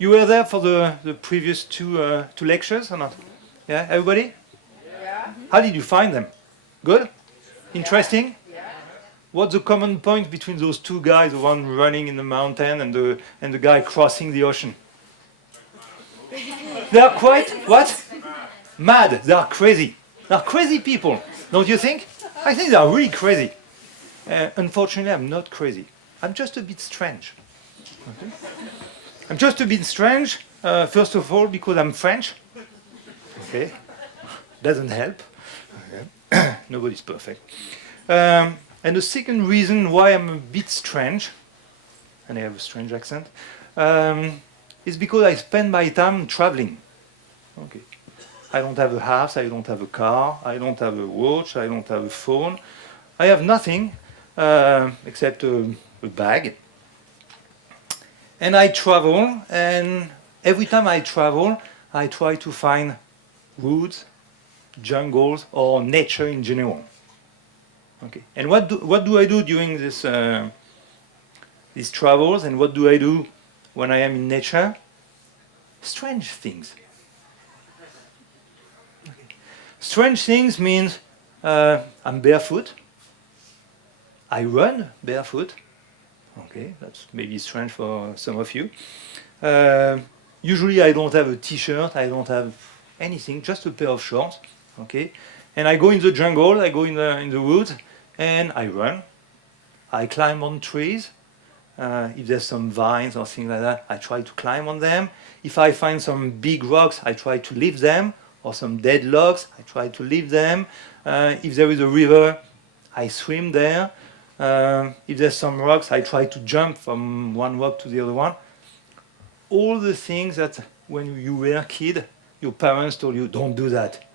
You were there for the previous two lectures or not? Yeah, everybody? Yeah. How did you find them? Good? Interesting? What's the common point between those two guys, the one running in the mountain and the guy crossing the ocean? They are quite, what? Mad. They are crazy. They are crazy people, don't you think? I think they are really crazy. Unfortunately, I'm not crazy. I'm just a bit strange. Okay? I'm just a bit strange, first of all, because I'm French. Okay? Doesn't help. Okay. Nobody's perfect. And the second reason why I'm a bit strange, and I have a strange accent, is because I spend my time traveling. Okay. I don't have a house, I don't have a car, I don't have a watch, I don't have a phone. I have nothing except a bag. And I travel, and every time I travel, I try to find woods, jungles, or nature in general. Okay. And what do I do during these travels, and what do I do when I am in nature? Strange things. Okay. Strange things means I'm barefoot. I run barefoot. Okay, that's maybe strange for some of you. Usually I don't have a t-shirt, I don't have anything, just a pair of shorts. Okay, and I go in the jungle, I go in the woods, and I run. I climb on trees. If there's some vines or things like that, I try to climb on them. If I find some big rocks, I try to lift them, or some dead logs, I try to lift them. If there is a river, I swim there. If there's some rocks, I try to jump from one rock to the other one. All the things that when you were a kid, your parents told you, don't do that.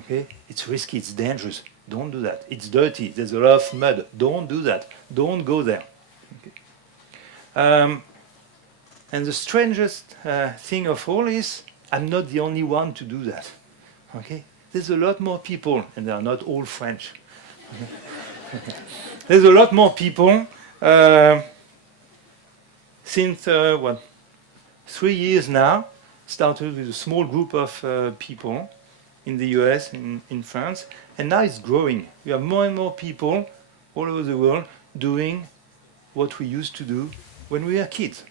Okay? It's risky, it's dangerous. Don't do that. It's dirty, there's a lot of mud. Don't do that. Don't go there. Okay. And the strangest thing of all is I'm not the only one to do that. Okay? There's a lot more people, and they are not all French. There's a lot more people. Since 3 years now, started with a small group of people in the US, in France, and now it's growing. We have more and more people all over the world doing what we used to do when we were kids.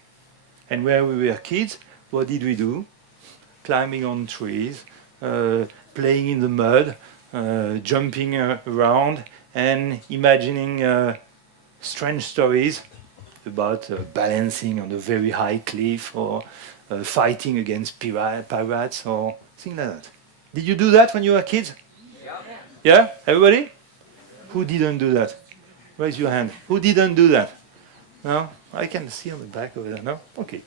And when we were kids, what did we do? Climbing on trees, playing in the mud, jumping around, and imagining strange stories about balancing on a very high cliff, or fighting against pirates, or things like that. Did you do that when you were kids? Yeah. Yeah? Everybody? Who didn't do that? Raise your hand. Who didn't do that? No? I can see on the back over there. No? Okay.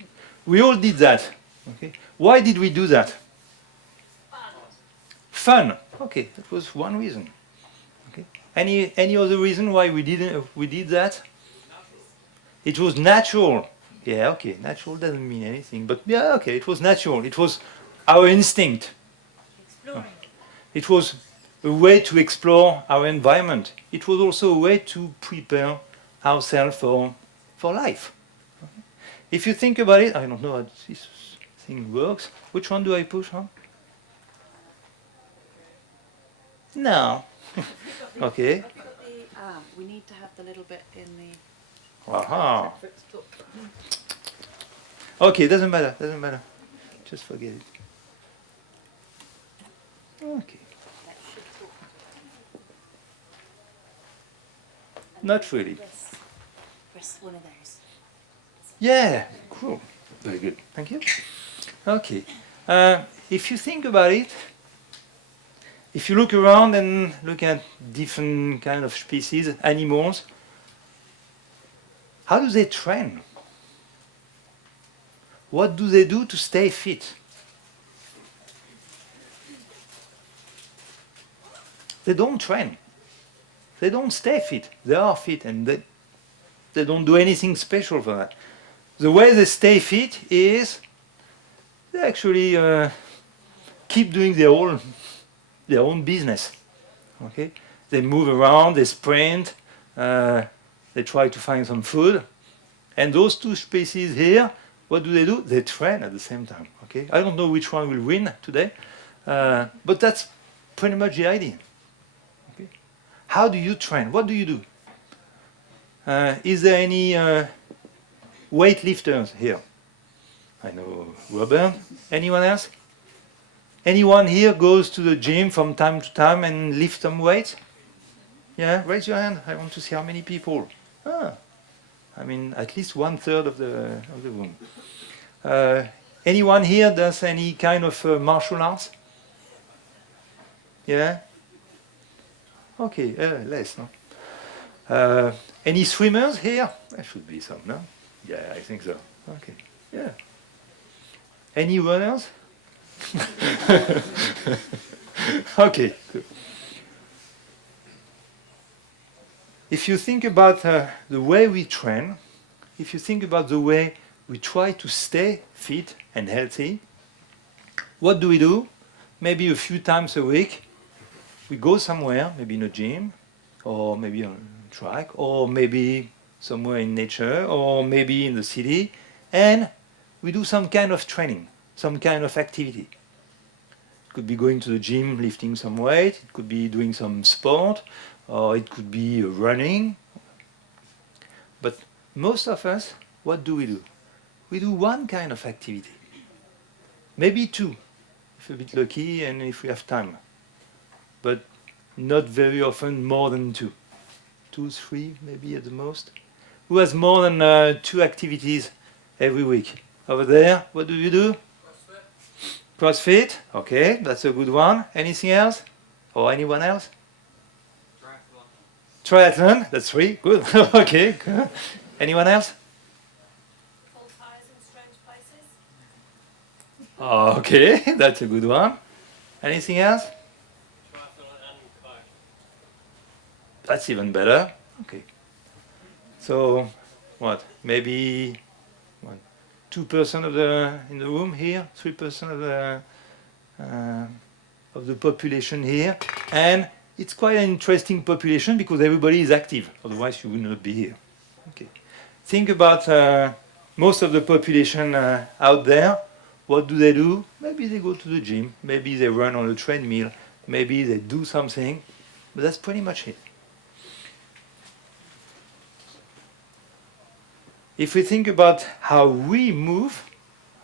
We all did that. Okay. Why did we do that? Fun. Okay, that was one reason. Okay. Any other reason why we did that? It was natural. Yeah, okay. Natural doesn't mean anything, but yeah, okay. It was natural. It was our instinct. Exploring. It was a way to explore our environment. It was also a way to prepare ourselves for life. Okay. If you think about it, I don't know how this thing works. Which one do I push on? No. Okay. We need to have the little bit in the... Aha. Okay, doesn't matter. Just forget it. Okay. Not really. Press one of those. Yeah, cool. Very good. Thank you. Okay. If you think about it, if you look around and look at different kind of species, animals, how do they train? What do they do to stay fit? They don't train. They don't stay fit. They are fit, and they don't do anything special for that. The way they stay fit is they actually keep doing their own business. Okay, they move around, they sprint, they try to find some food, and those two species here what do? They train at the same time. Okay, I don't know which one will win today, but that's pretty much the idea. Okay, how do you train? What do you do? Is there any weightlifters here? I know Robert. Anyone else? Anyone here goes to the gym from time to time and lift some weights? Yeah, raise your hand. I want to see how many people. I mean, at least 1/3 of the room. Anyone here does any kind of martial arts? Yeah? Okay, less, no? Any swimmers here? There should be some, no? Yeah, I think so. Okay, yeah. Any runners? Okay, good. If you think about the way we train, if you think about the way we try to stay fit and healthy, what do? Maybe a few times a week, we go somewhere, maybe in a gym, or maybe on a track, or maybe somewhere in nature, or maybe in the city, and we do some kind of training, some kind of activity. It could be going to the gym, lifting some weight, it could be doing some sport, or it could be running. But most of us, what do? We do one kind of activity. Maybe two, if we're a bit lucky and if we have time. But not very often more than two. 2, 3 maybe at the most. Who has more than 2 activities every week? Over there, what do you do? CrossFit. CrossFit, okay, that's a good one. Anything else? Or anyone else? Triathlon, that's 3, good. Okay, good. Anyone else? Pull tires in strange places. Okay, that's a good one. Anything else? Triathlon and kayak. That's even better. Okay. So, what? Maybe 2% in the room here, 3% of the population here, and it's quite an interesting population because everybody is active. Otherwise, you would not be here. Okay. Think about most of the population out there. What do? Maybe they go to the gym. Maybe they run on a treadmill. Maybe they do something. But that's pretty much it. If we think about how we move,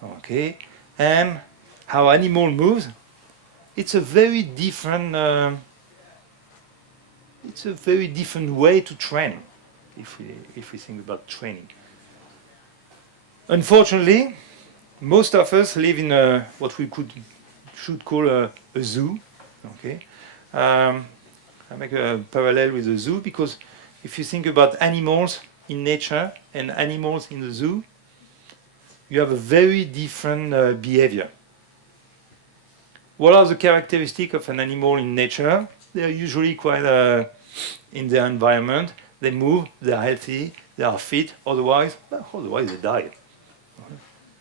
okay, and how animal moves, it's a very different way to train. If we think about training, unfortunately, most of us live in what we should call a zoo. Okay, I make a parallel with a zoo because if you think about animals in nature and animals in the zoo, you have a very different behavior. What are the characteristics of an animal in nature? They are usually quite in their environment. They move, they are healthy, they are fit. Otherwise they die.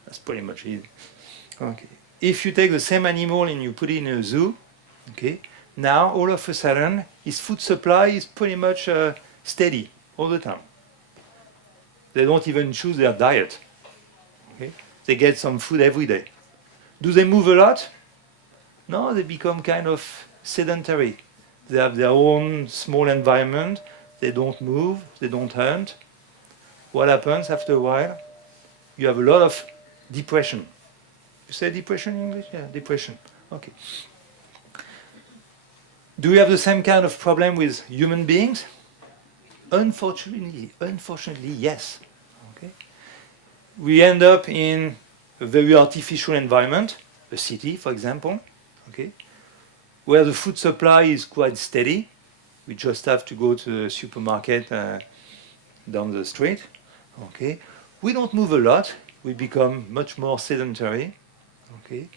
That's pretty much it. Okay. If you take the same animal and you put it in a zoo, okay, now all of a sudden his food supply is pretty much steady all the time. They don't even choose their diet. Okay? They get some food every day. Do they move a lot? No, they become kind of sedentary. They have their own small environment. They don't move, they don't hunt. What happens after a while? You have a lot of depression. You say depression in English? Yeah, depression. Okay. Do we have the same kind of problem with human beings? Unfortunately, yes. Okay. We end up in a very artificial environment, a city, for example, okay, where the food supply is quite steady. We just have to go to the supermarket down the street. Okay. We don't move a lot. We become much more sedentary. Okay.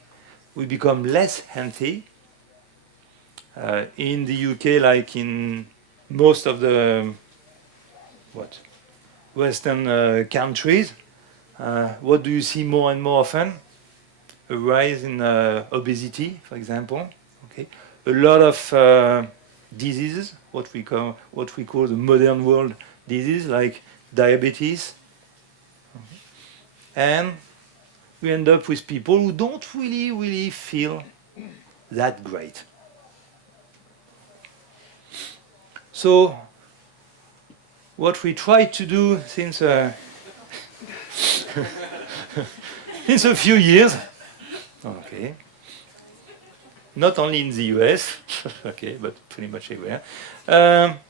We become less healthy. In the UK, like in most of the Western countries, what do you see more and more often? A rise in obesity, for example. Okay, a lot of diseases, what we call the modern world disease, like diabetes, and we end up with people who don't really feel that great. So what we try to do since since a few years, okay, not only in the US, okay, but pretty much everywhere.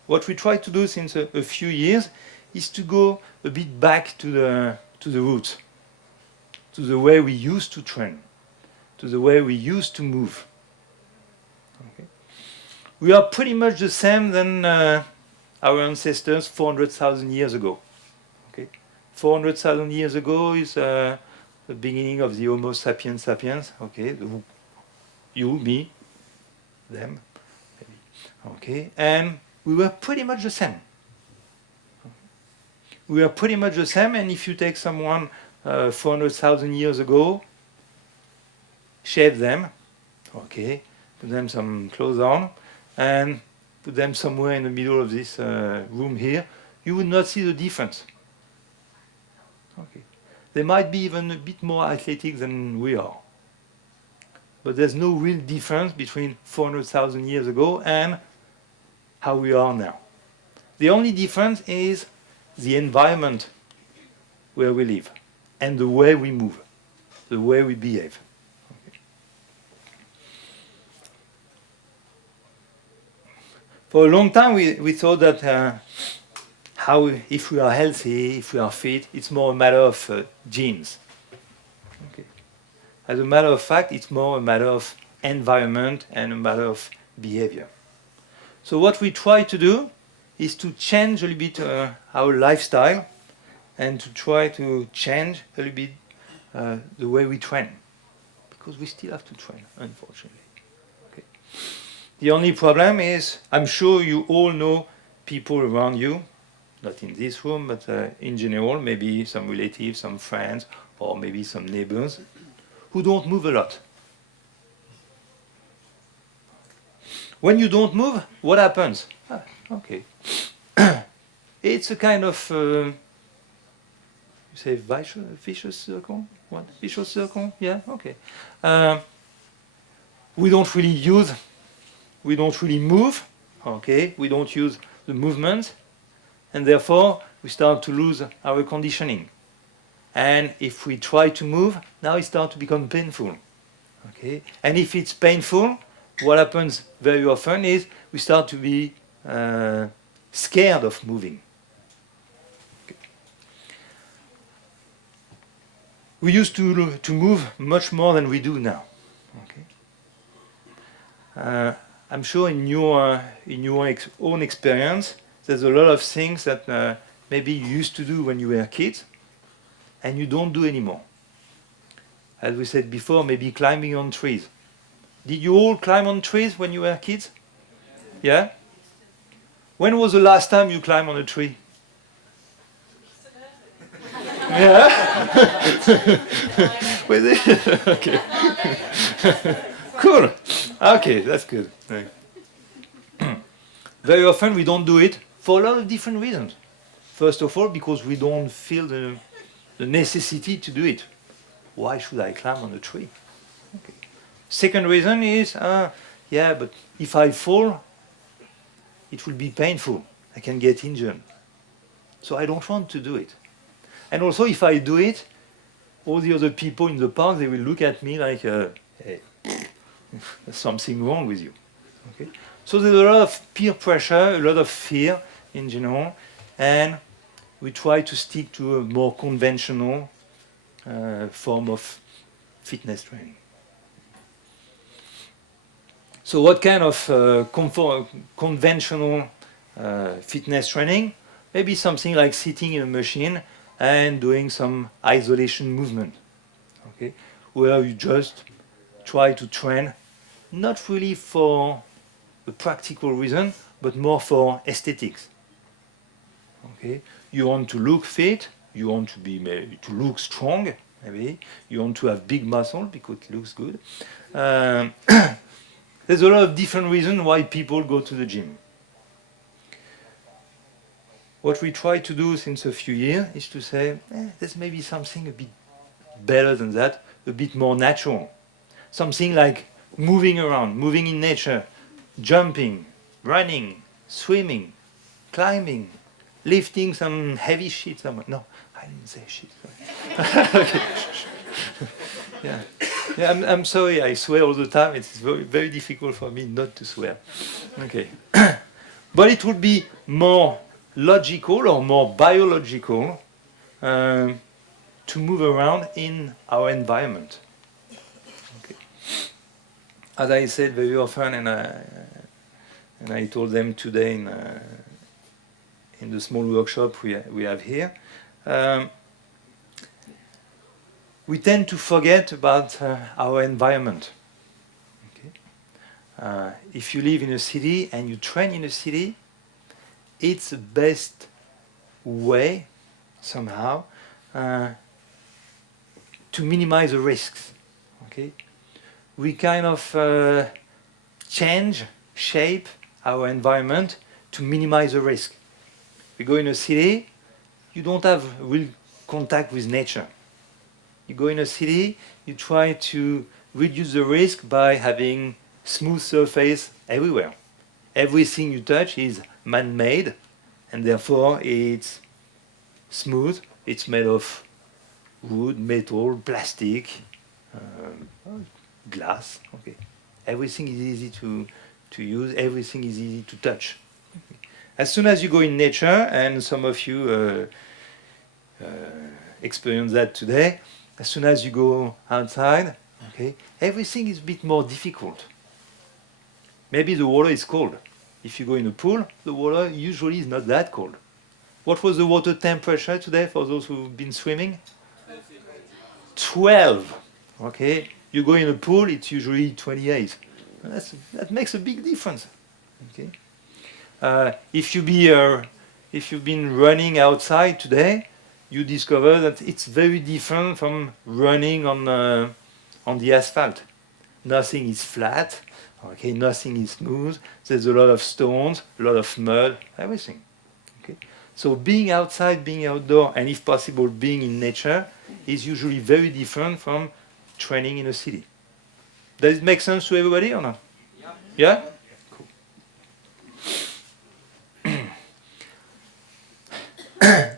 What we try to do since a few years is to go a bit back to the roots, to the way we used to train, to the way we used to move. Okay. We are pretty much the same than our ancestors 400,000 years ago. Okay. 400,000 years ago is the beginning of the Homo sapiens sapiens. Okay, you, me, them, maybe. Okay, and we were pretty much the same. We are pretty much the same, and if you take someone 400,000 years ago, shave them, okay, put them some clothes on, and put them somewhere in the middle of this room here, you would not see the difference. Okay. They might be even a bit more athletic than we are. But there's no real difference between 400,000 years ago and how we are now. The only difference is the environment where we live and the way we move, the way we behave. Okay. For a long time, we thought that if we are healthy, if we are fit, it's more a matter of genes. Okay. As a matter of fact, it's more a matter of environment and a matter of behavior. So what we try to do is to change a little bit our lifestyle and to try to change a little bit the way we train. Because we still have to train, unfortunately. Okay. The only problem is, I'm sure you all know people around you, not in this room, but in general, maybe some relatives, some friends, or maybe some neighbors, who don't move a lot. When you don't move, what happens? Okay. It's a kind of, you say vicious circle? What? Vicious circle? Yeah, okay. We don't really move, okay? We don't use the movement, and therefore we start to lose our conditioning. And if we try to move, now it starts to become painful. Okay? And if it's painful, what happens very often is we start to be scared of moving. Okay. We used to move much more than we do now. Okay? I'm sure in your own experience, there's a lot of things that maybe you used to do when you were kids, and you don't do anymore. As we said before, maybe climbing on trees. Did you all climb on trees when you were kids? Yeah? When was the last time you climbed on a tree? Yeah? Was it? Okay. Cool. Okay, that's good. Very often we don't do it for a lot of different reasons. First of all, because we don't feel the necessity to do it. Why should I climb on a tree? Okay. Second reason is, yeah, but if I fall, it will be painful. I can get injured. So I don't want to do it. And also, if I do it, all the other people in the park, they will look at me like, hey, there's something wrong with you. Okay? So there's a lot of peer pressure, a lot of fear in general, and we try to stick to a more conventional form of fitness training. So what kind of conventional fitness training? Maybe something like sitting in a machine and doing some isolation movement, okay? Where you just try to train, not really for a practical reason, but more for aesthetics. Okay? You want to look fit, you want to be to look strong, maybe. You want to have big muscle because it looks good. There's a lot of different reasons why people go to the gym. What we try to do since a few years is to say, there's maybe something a bit better than that, a bit more natural. Something like moving around, moving in nature, jumping, running, swimming, climbing, lifting some heavy shit somewhere. No, I didn't say shit. Okay. Yeah, yeah. I'm sorry. I swear all the time. It's very, very difficult for me not to swear. Okay, but it would be more logical or more biological to move around in our environment. Okay. As I said very often, and I told them today in the small workshop we have here, we tend to forget about our environment. Okay? If you live in a city and you train in a city, it's the best way, somehow, to minimize the risks. Okay? We kind of change, shape our environment to minimize the risk. You go in a city, you don't have real contact with nature. You go in a city, you try to reduce the risk by having smooth surface everywhere. Everything you touch is man-made, and therefore it's smooth. It's made of wood, metal, plastic, glass. Okay, everything is easy to use. Everything is easy to touch. As soon as you go in nature, and some of you experience that today, as soon as you go outside, okay, everything is a bit more difficult. Maybe the water is cold. If you go in a pool, the water usually is not that cold. What was the water temperature today for those who've been swimming? 12. Okay, you go in a pool, it's usually 28. That makes a big difference. Okay, if you've been running outside today, you discover that it's very different from running on the asphalt. Nothing is flat. Okay, nothing is smooth. There's a lot of stones, a lot of mud, everything. Okay, so being outside, being outdoor, and if possible, being in nature is usually very different from training in a city. Does it make sense to everybody or not? Yeah? Cool.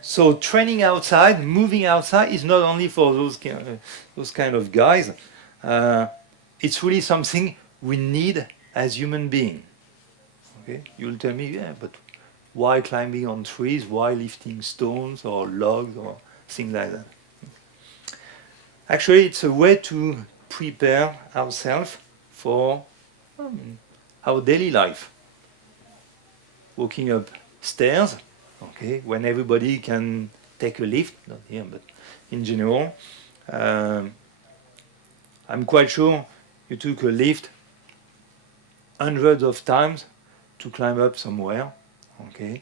So training outside, moving outside is not only for those kind of guys. It's really something we need as human beings. Okay? You'll tell me, yeah, but why climbing on trees? Why lifting stones or logs or things like that? Actually, it's a way to prepare ourselves for our daily life. Walking up stairs, okay, when everybody can take a lift, not here, but in general. I'm quite sure you took a lift hundreds of times to climb up somewhere, okay.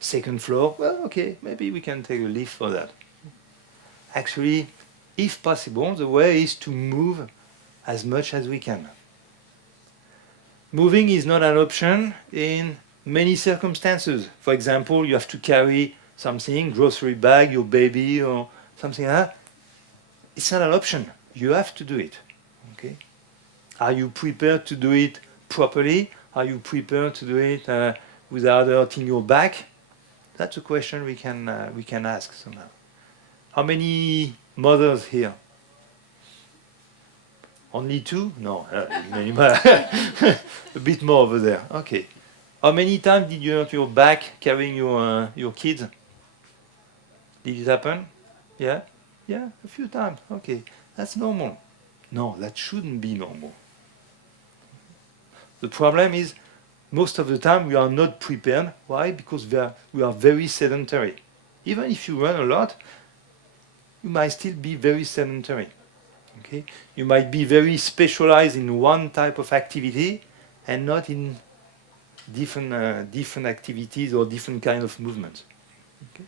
Second floor, well, okay, maybe we can take a lift for that. Actually, if possible, the way is to move as much as we can. Moving is not an option in many circumstances. For example, you have to carry something, grocery bag, your baby, or something like that. It's not an option. You have to do it. Okay? Are you prepared to do it properly? Are you prepared to do it without hurting your back? That's a question we can ask somehow. How many mothers here? Only two? No, many more. A bit more over there. Okay. How many times did you hurt your back carrying your kids? Did it happen? Yeah? Yeah, a few times. Okay. That's normal. No, that shouldn't be normal. The problem is, most of the time we are not prepared. Why? Because we are very sedentary. Even if you run a lot, you might still be very sedentary. Okay? You might be very specialized in one type of activity and not in different activities or different kind of movements. Okay?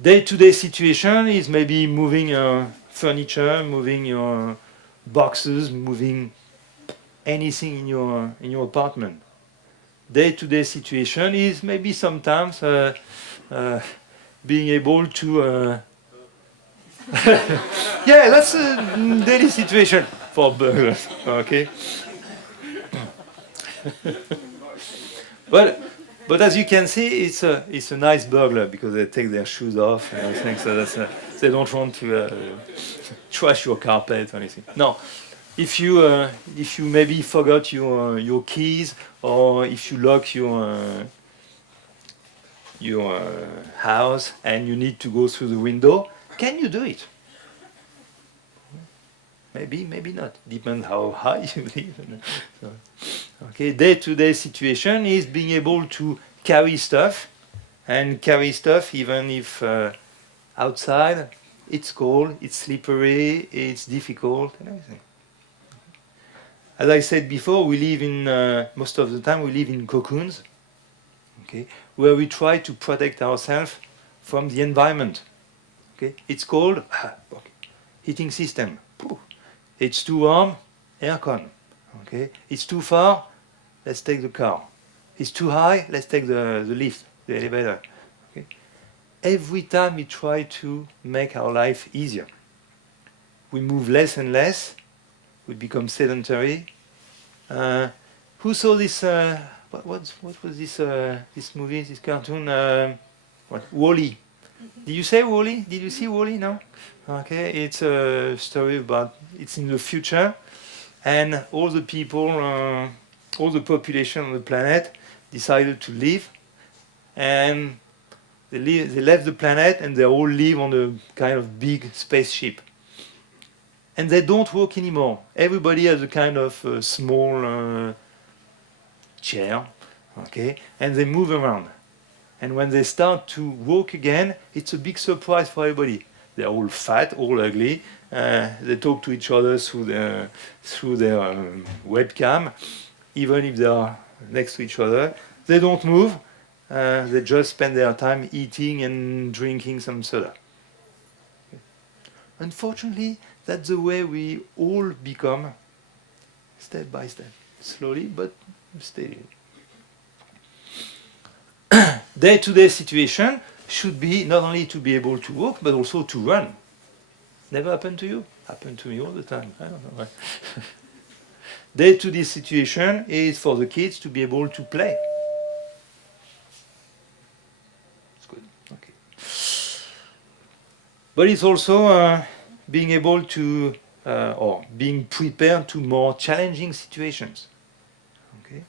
Day-to-day situation is maybe moving your furniture, moving your boxes, moving anything in your apartment. Day-to-day situation is maybe sometimes being able to Yeah, that's a daily situation for burglars. Okay. But as you can see, it's a nice burglar because they take their shoes off and everything. So they don't want to trash your carpet or anything. No, if you maybe forgot your keys, or if you lock your house and you need to go through the window, can you do it? Maybe not. Depends how high you live. So, okay, day-to-day situation is being able to carry stuff, and carry stuff even if outside it's cold, it's slippery, it's difficult, and everything. As I said before, we live in most of the time we live in cocoons, okay, where we try to protect ourselves from the environment. Okay, it's cold, okay. Heating system. Poof. It's too warm, aircon. Okay, it's too far, let's take the car. It's too high, let's take the lift, the elevator. Okay. Every time we try to make our life easier, we move less and less. We become sedentary. Who saw this? What was this movie? This cartoon? Wall-E. Did you say Wall-E? Did you see Wall-E? No. Okay, it's a story about it's in the future, and all the people, all the population on the planet decided to leave, and they left the planet, and they all live on a kind of big spaceship. And they don't walk anymore. Everybody has a kind of small chair, okay, and they move around. And when they start to walk again, it's a big surprise for everybody. They're all fat, all ugly. They talk to each other through their webcam, even if they are next to each other. They don't move. They just spend their time eating and drinking some soda. Unfortunately, that's the way we all become, step by step, slowly but steadily. Day-to-day situation should be not only to be able to walk, but also to run. Never happened to you? Happened to me all the time. I don't know why. Day-to-day situation is for the kids to be able to play. It's good. Okay. But it's also being able to, or being prepared to more challenging situations. Okay.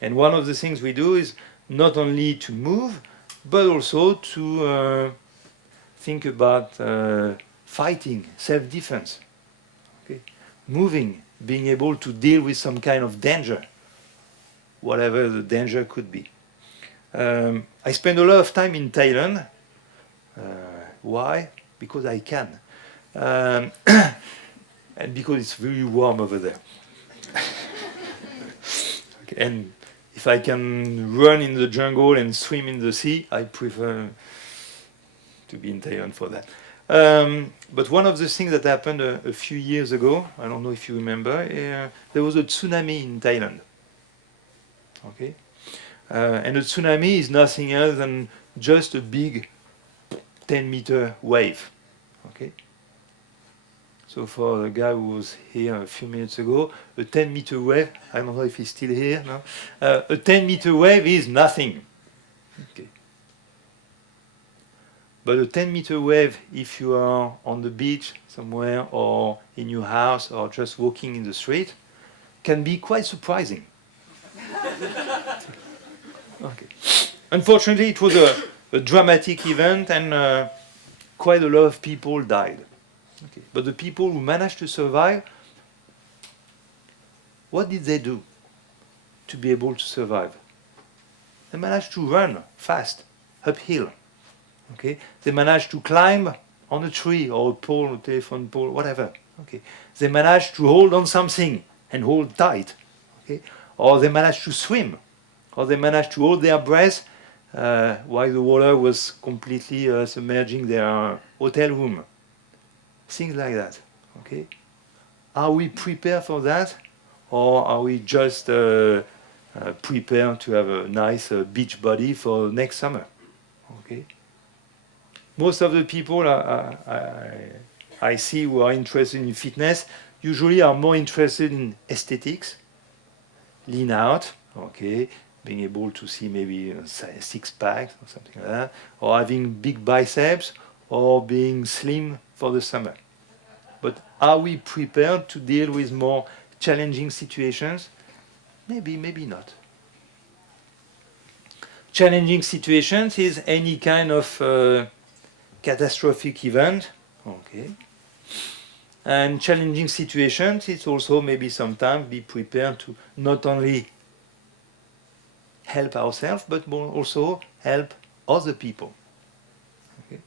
And one of the things we do is not only to move, but also to think about fighting, self-defense. Okay. Moving, being able to deal with some kind of danger, whatever the danger could be. I spend a lot of time in Thailand. Why? Because I can. And because it's very warm over there. Okay. And if I can run in the jungle and swim in the sea, I prefer to be in Thailand for that. But one of the things that happened a few years ago, I don't know if you remember, there was a tsunami in Thailand. Okay, and a tsunami is nothing else than just a big 10-meter wave. Okay. So for the guy who was here a few minutes ago, a 10-meter wave, I don't know if he's still here, no? A 10-meter wave is nothing. Okay. But a 10-meter wave, if you are on the beach somewhere or in your house or just walking in the street, can be quite surprising. Okay. Unfortunately, it was a dramatic event, and quite a lot of people died. Okay. But the people who managed to survive, what did they do to be able to survive? They managed to run fast, uphill. Okay. They managed to climb on a tree or a pole, a telephone pole, whatever. Okay. They managed to hold on something and hold tight. Okay. Or they managed to swim, or they managed to hold their breath while the water was completely submerging their hotel room. Things like that. Okay. Are we prepared for that, or are we just prepared to have a nice beach body for next summer? Okay. Most of the people I see who are interested in fitness usually are more interested in aesthetics, lean out, okay, being able to see maybe a six pack or something like that, or having big biceps, or being slim for the summer. But are we prepared to deal with more challenging situations? Maybe, maybe not. Challenging situations is any kind of catastrophic event, okay. And challenging situations is also maybe sometimes be prepared to not only help ourselves, but also help other people. Okay.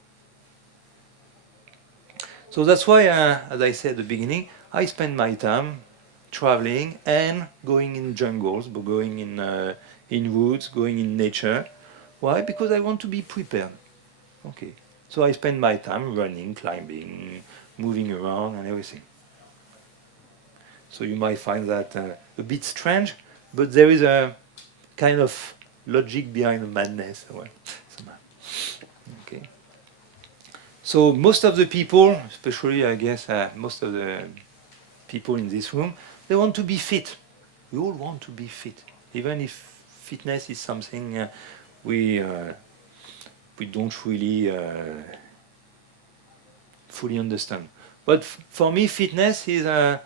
So that's why, as I said at the beginning, I spend my time traveling and going in jungles, but going in woods, going in nature. Why? Because I want to be prepared. Okay. So I spend my time running, climbing, moving around, and everything. So you might find that a bit strange, but there is a kind of logic behind the madness. Well, okay. So most of the people, especially I guess most of the people in this room, they want to be fit. We all want to be fit, even if fitness is something we don't really fully understand. But for me, fitness is a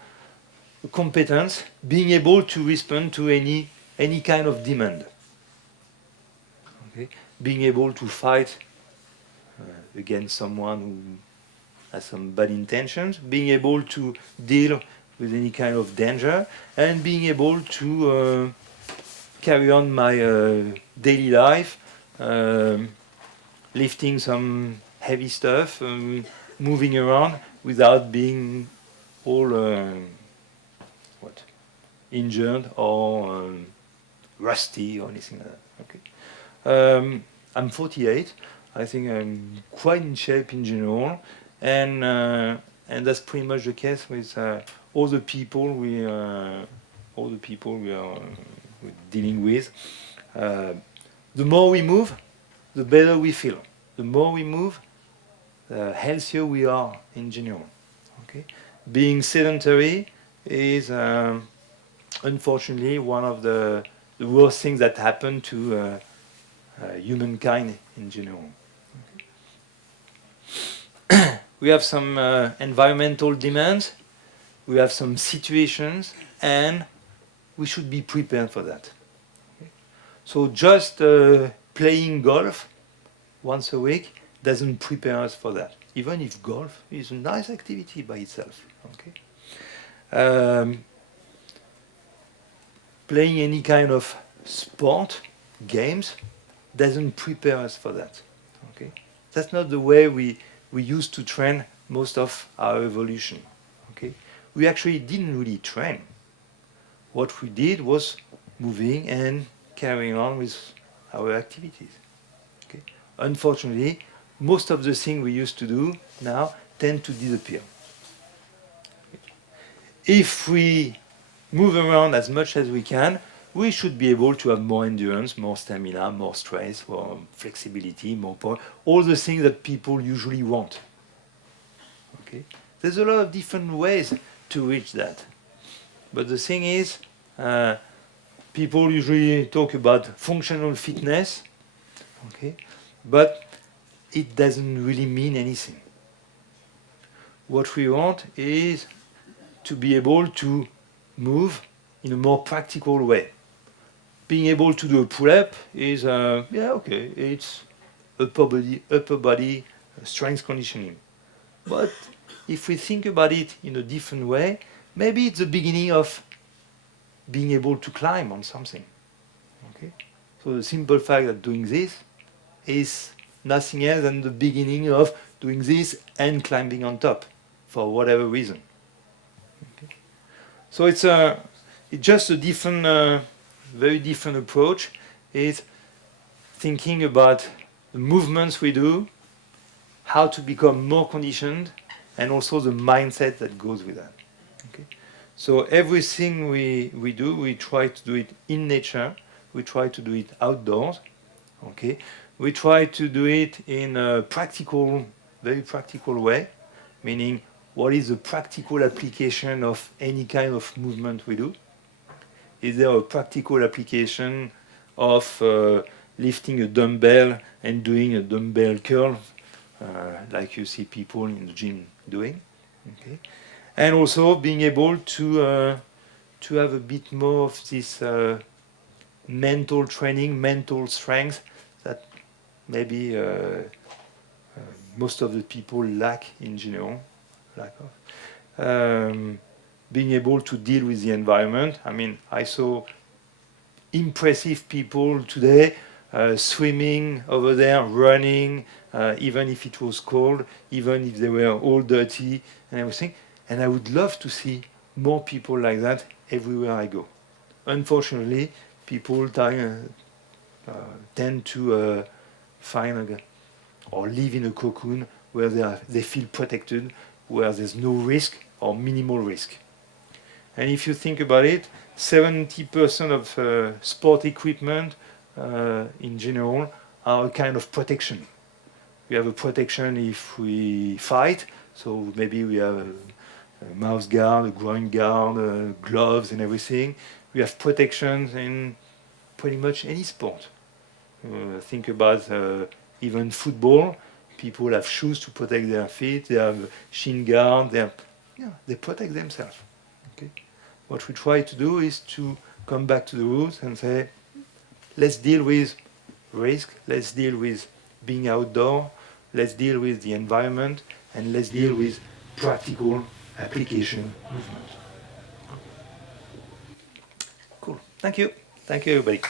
competence, being able to respond to any kind of demand. Okay? Being able to fight against someone who has some bad intentions, being able to deal with any kind of danger, and being able to carry on my daily life, lifting some heavy stuff, moving around without being all injured or rusty or anything like that. Okay. I'm 48. I think I'm quite in shape in general, and that's pretty much the case with all the people we are we're dealing with. The more we move, the better we feel. The more we move, the healthier we are in general. Okay, being sedentary is unfortunately one of the worst things that happen to humankind in general. We have some environmental demands, we have some situations, and we should be prepared for that. Okay? So just playing golf once a week doesn't prepare us for that, even if golf is a nice activity by itself. Okay? Playing any kind of sport, games, doesn't prepare us for that. Okay? That's not the way we used to train most of our evolution. Okay? We actually didn't really train. What we did was moving and carrying on with our activities. Okay? Unfortunately, most of the things we used to do now tend to disappear. If we move around as much as we can, we should be able to have more endurance, more stamina, more strength, more flexibility, more power, all the things that people usually want. Okay? There's a lot of different ways to reach that. But the thing is, people usually talk about functional fitness, okay? But it doesn't really mean anything. What we want is to be able to move in a more practical way. Being able to do a pull-up is, yeah, okay, it's upper body strength conditioning. But if we think about it in a different way, maybe it's the beginning of being able to climb on something. Okay? So the simple fact that doing this is nothing else than the beginning of doing this and climbing on top for whatever reason. Okay? So it's just a different, very different approach. It's thinking about the movements we do, how to become more conditioned, and also the mindset that goes with that. Okay? So everything we do, we try to do it in nature, we try to do it outdoors, okay? We try to do it in a practical, very practical way, meaning what is the practical application of any kind of movement we do? Is there a practical application of lifting a dumbbell and doing a dumbbell curl, like you see people in the gym doing? Okay. And also being able to have a bit more of this mental training, mental strength that maybe most of the people lack in general. Lack of. Being able to deal with the environment. I mean, I saw impressive people today swimming over there, running, even if it was cold, even if they were all dirty and everything. And I would love to see more people like that everywhere I go. Unfortunately, people tend to find or live in a cocoon where they feel protected, where there's no risk or minimal risk. And if you think about it, 70% of sport equipment in general are a kind of protection. We have a protection if we fight, so maybe we have a mouth guard, a groin guard, gloves and everything. We have protections in pretty much any sport. Think about even football. People have shoes to protect their feet. They have shin guard. They protect themselves. Okay? What we try to do is to come back to the roots and say, let's deal with risk. Let's deal with being outdoor. Let's deal with the environment, and let's deal with practical application movement. Cool. Thank you. Thank you, everybody.